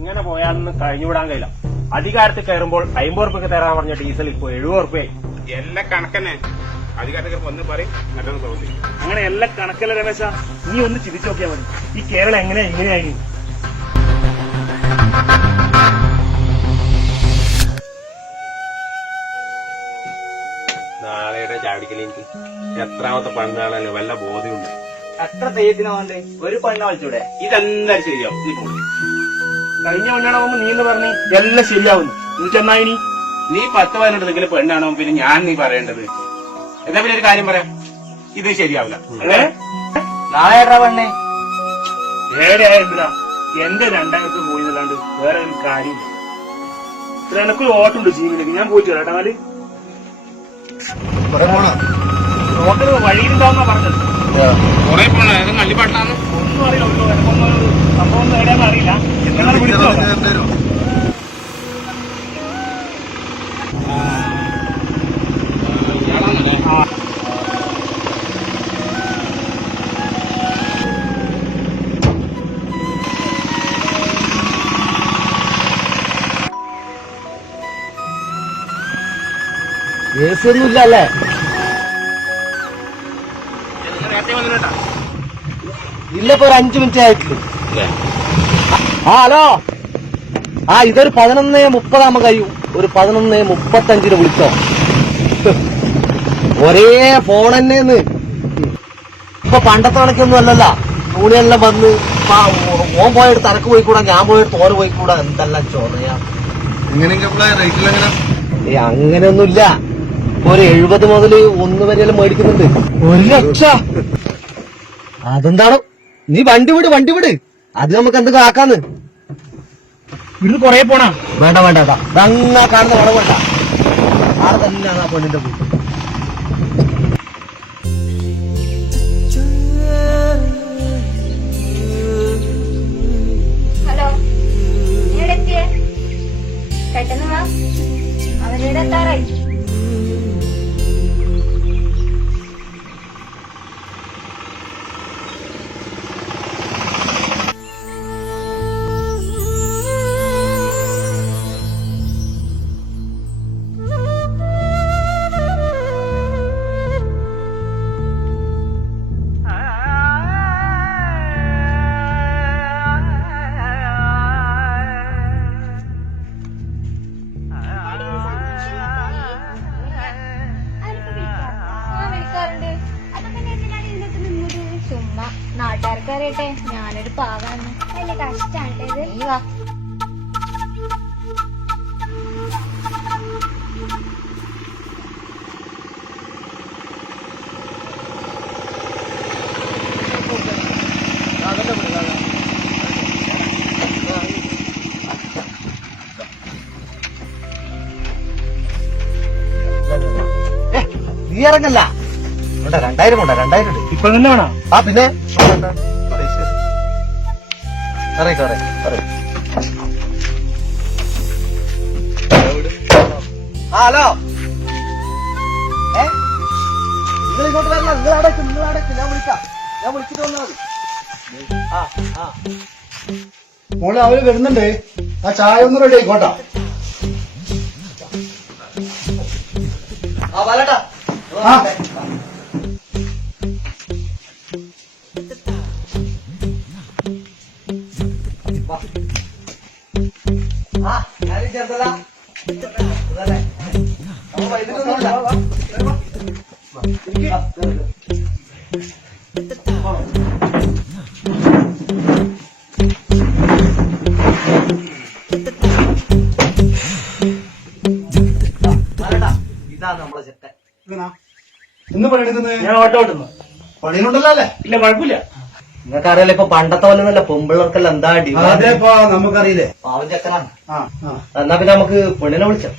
ഇങ്ങനെ പോയാലൊന്നും കഴിഞ്ഞുവിടാൻ കഴിയില്ല. അധികാരത്തിൽ കയറുമ്പോൾ 50 ഉറുപ്പ്യക്ക് തരാൻ പറഞ്ഞ ഡീസൽ ഇപ്പൊ 70 ഉറുപ്പ്യായി. എല്ലാ കണക്കന്നെ അധികാരത്തിൽ വന്ന് പറയും നല്ലൊന്ന് പ്രവർത്തിക്കും. അങ്ങനെ എല്ലാ കണക്കല്ല രമേശ, നീ ഒന്ന് ചിന്തിച്ചു നോക്കിയാൽ മതി. ഈ കേരളം എങ്ങനെയായി? നാളെയുടെ ചാടിക്കൽ എനിക്ക് എത്രാമത്തെ പണ്ടാണല്ലോ വല്ല ബോധ്യമുണ്ട്. എത്ര തെയ്യത്തിനാ വേണ്ടേ? ഒരു പെണ്ണ വിളിച്ചൂടെ? ഇതെന്തായാലും ശരിയാവും. നീ പോയി കഴിഞ്ഞ പെണ്ണാണോ നീ എന്ന് പറഞ്ഞ് എല്ലാം ശരിയാവുന്നു. നീ ചെന്നായി നീ 10-15 പെണ്ണാണോ പിന്നെ ഞാൻ നീ പറയേണ്ടത്? എന്നാ പിന്നെ ഒരു കാര്യം പറയാം, ഇത് ശരിയാവില്ല. നാളെ ഏടാ പെണ്ണേ? ഏടെയാ എന്റെ രണ്ടാമത്തെ പോയി എന്നല്ലാണ്ട് വേറെ ഒരു കാര്യമില്ല. എനക്കൊരു ഓട്ടുണ്ട് ജീവനിലേക്ക്, ഞാൻ പോയിട്ട് വരാം. എന്നാല് ഓട്ടർ വഴിയിലുണ്ടാവുന്ന പറഞ്ഞത്. കുറെ പോണ കള്ളിപ്പാട്ടാന്ന് ഒന്നും അറിയില്ല. എനക്കൊന്നും സംഭവം നേടാന്ന് അറിയില്ല. എന്നാലും വിളിച്ചോ. ഒന്നുമില്ല അല്ലേ? ഇല്ല, ഇപ്പൊ ഒരു 5 മിനിറ്റ് ആയിട്ടുള്ളൂ. ഹലോ. ഇതൊരു 11:30 കഴിയും. ഒരു 11:35 വിളിച്ചോ. ഒരേ ഫോൺ തന്നെന്ന്. ഇപ്പൊ പണ്ടത്തെ കണക്കൊന്നും അല്ലല്ല. യൂണിയനെല്ലാം വന്ന് ഓൻ പോയിട്ട് തനക്ക് പോയിക്കൂടാ, ഞാൻ പോയിട്ട് തോര പോയിക്കൂടാ. എന്തെല്ലാം ചോദയാ. അങ്ങനെയൊന്നുമില്ല. ഒരു 70 മുതൽ 1 വരെയെല്ലാം മേടിക്കുന്നുണ്ട്. 1 ലക്ഷം. അതെന്താണോ? നീ വണ്ടി വിട്. അത് നമുക്ക് എന്തൊക്കെ ആക്കാന്ന്. ഇത് കൊറേ പോണ. വേണ്ട അങ്ങാ കാണുന്ന വട വേണ്ട. ആടെ തന്നെയാണ് ആ പെണ്ണിന്റെ വീട്. ഹലോ, എവിടെത്തിയേ? പെട്ടെന്ന് വാ, അവരുടെ എത്താറായി. നാട്ടുകാർക്ക് അറിയട്ടെ ഞാനൊരു പാവാണ്. വലിയ കഷ്ടാണ് ഇത്. നീ വാ. നീ ഇറങ്ങല്ല. 2000 കൊണ്ടാ. 2000 ഉണ്ട്. ഇപ്പൊ തന്നെ വേണം. പിന്നെ ഹലോ. നിങ്ങൾ ഇങ്ങോട്ട് വരണം. നിങ്ങൾ അടയ്ക്കും. ഞാൻ വിളിച്ചിട്ട് വന്നാൽ മതി. മോളെ അവര് വരുന്നുണ്ട്. ആ ചായ ഒന്ന് റെഡി ആയിക്കോട്ടാ. വലട്ടാ. ഞാനും ചേർത്തല്ല. ഇതാണ് നമ്മളെ ചെട്ടൻ. ഇന്ന് പണിയെടുക്കുന്നത് ഞാൻ ഓട്ടോ ഓട്ടുന്നു. പണിയുണ്ടല്ലോ അല്ലേ? ഇല്ല, കുഴപ്പമില്ല. നിങ്ങൾക്കറിയാലോ ഇപ്പൊ പണ്ടത്തെ പോലെ നല്ല പെമ്പിള്ളർക്കെല്ലാം എന്താ അതേപ്പോ നമുക്കറിയില്ലേ. പാവം ചെക്കനാണ്. ആ എന്നാ പിന്നെ നമുക്ക് പെണ്ണിനെ വിളിച്ചോ.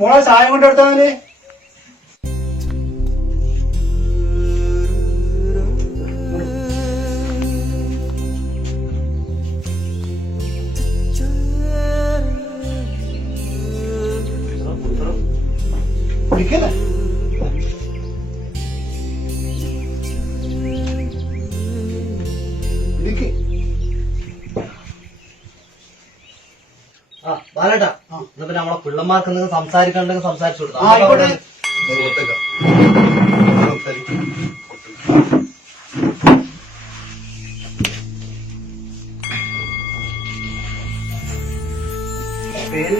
മോളെ ചായ കൊണ്ട് എടുത്താല് വിളിക്കല്ലേ? വിളിക്ക്. ആ ബാലേട്ടാ എന്നാ പിന്നെ നമ്മളെ പിള്ളമാർക്ക് എന്തെങ്കിലും സംസാരിക്കണ്ടെങ്കിൽ സംസാരിച്ചു കൊടുക്കാം. ആയിക്കോട്ടെ. പേര്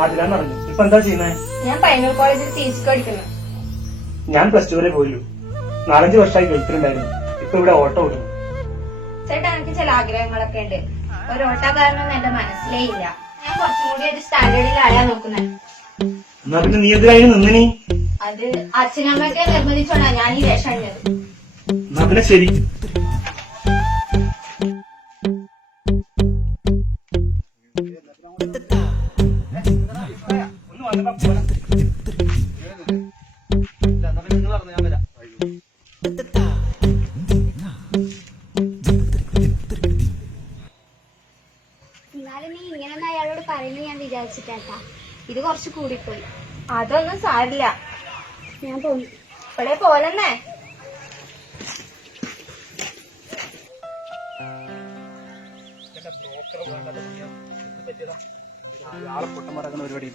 ആദിലാന്ന് പറഞ്ഞു. ഇപ്പൊ എന്താ ചെയ്യുന്നേ? ഞാൻ പയ്യന്നൂർ കോളേജിൽ ഫീസ് പഠിക്കുന്നു. ഞാൻ പ്ലസ് 2 വരെ പോയുള്ളൂ. 4-5 വർഷമായി ഗൾഫിലുണ്ടായിരുന്നു. ഇപ്പൊ ഇവിടെ ഓട്ടോ ഓടുന്നു. ചേട്ടാ എനിക്ക് ചില ആഗ്രഹങ്ങളൊക്കെ ഉണ്ട്. ഒരു ഓട്ടോക്കാരനൊന്നും എന്റെ മനസ്സിലേ ഇല്ല. ഞാൻ കുറച്ചും കൂടി ഒരു സ്റ്റാൻഡേർഡിൽ ആയാ നോക്കുന്നത്. എന്നാ പിന്നെ നീ എതിരായി നിന്നിനി? അത് അച്ഛനമ്മയൊക്കെ നിർബന്ധിച്ചോണ്ടാ ഞാൻ ഈ വേഷം അണിഞ്ഞത്. എന്നാ പിന്നെ ശരി. ഒന്ന് വന്നപ്പോ പോരാ. ഇല്ല, എന്നാ പിന്നെ നിങ്ങൾ പറഞ്ഞോ, ഞാൻ വരാം. എന്നാലും നീ ഇങ്ങനെയൊന്നും അയാളോട് പറയുന്നത് ഞാൻ വിചാരിച്ചിട്ടാ. ഇത് കുറച്ച് കൂടിപ്പോയി. അതൊന്നും സാരില്ല. ഞാൻ പോയി. ഇവിടെ പോലെന്നേ. ആളെ പൊട്ടന്മാരാക്കുന്ന പരിപാടി.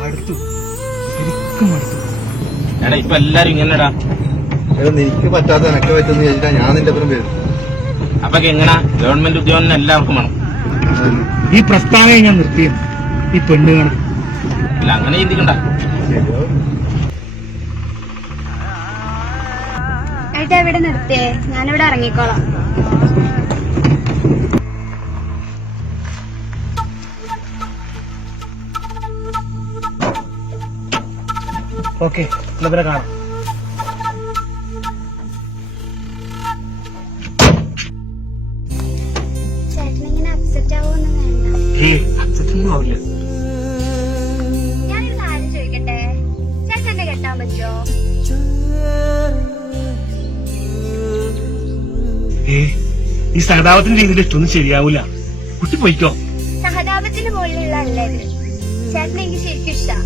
മടുത്തു, ശരിക്കും മടുത്തു. എടാ ഇപ്പൊ എല്ലാരും ഇങ്ങനെടാ. എടാ നിനക്ക് പറ്റാത്ത എനക്ക് പറ്റുന്ന ചോദിച്ചാ ഞാൻ നിന്റെ അപ്പുറം വരും. അപ്പൊ എങ്ങനാ ഗവൺമെന്റ് ഉദ്യോഗം എല്ലാവർക്കും വേണം? ഈ പ്രസ്താവന ഞാൻ നിർത്തിയും ഈ പെണ്ണുകൾ അല്ല അങ്ങനെ ചിന്തിക്കണ്ട. ഏട്ടാ ഇവിടെ നിർത്തിയേ, ഞാനിവിടെ ഇറങ്ങിക്കോളാം. ഓക്കെ, എന്നാ പിന്നെ കാണാം. ചേട്ടനിങ്ങനെ അപ്സെറ്റ് ആവുമൊന്നും വേണ്ട. അച്ഛനൊന്നും ആവില്ല. ഞാനൊരു കാര്യം ചോദിക്കട്ടെ, ചേട്ടനെ കെട്ടാൻ പറ്റുമോ? ഈ സഹതാപത്തിന്റെ രീതിയിൽ ഇഷ്ടൊന്നും ശരിയാവൂല. കുട്ടി പോയിക്കോ. സഹതാപത്തിന് മുകളിലുള്ള അല്ലേത് ചേട്ടനെ എനിക്ക് ശരിക്കും ഇഷ്ടാ.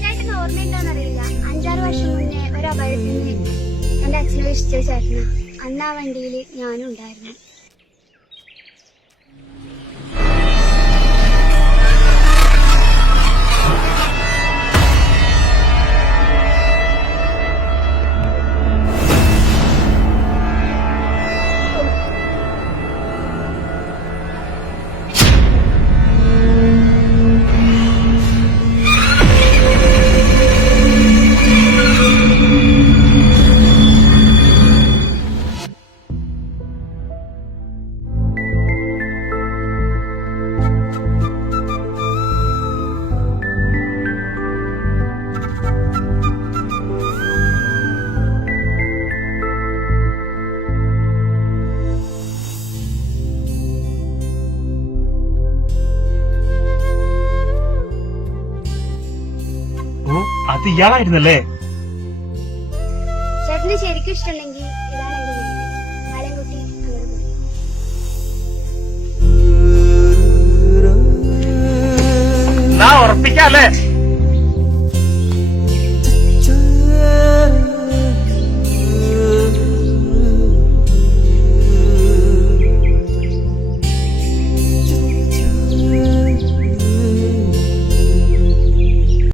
ചേട്ടന് ഓർമ്മയുണ്ടോന്നറിയില്ല, 5-6 വർഷം മുന്നേ ഒരു അപകടത്തിന് എന്റെ അച്ഛനെ ഇഷ്ട ചേട്ടന്. അന്ന് ആ വണ്ടിയിൽ ഞാനും ഉണ്ടായിരുന്നു. അത് ഇയാളായിരുന്നല്ലേ? ചേട്ടന് ശരിക്കും ഇഷ്ടമുണ്ടെങ്കിൽ ഇതാണ് എന്റെ വീട്. ആളെയും കുട്ടി അങ്ങോട്ട് പോയി. ഉറപ്പിക്കല്ലേ?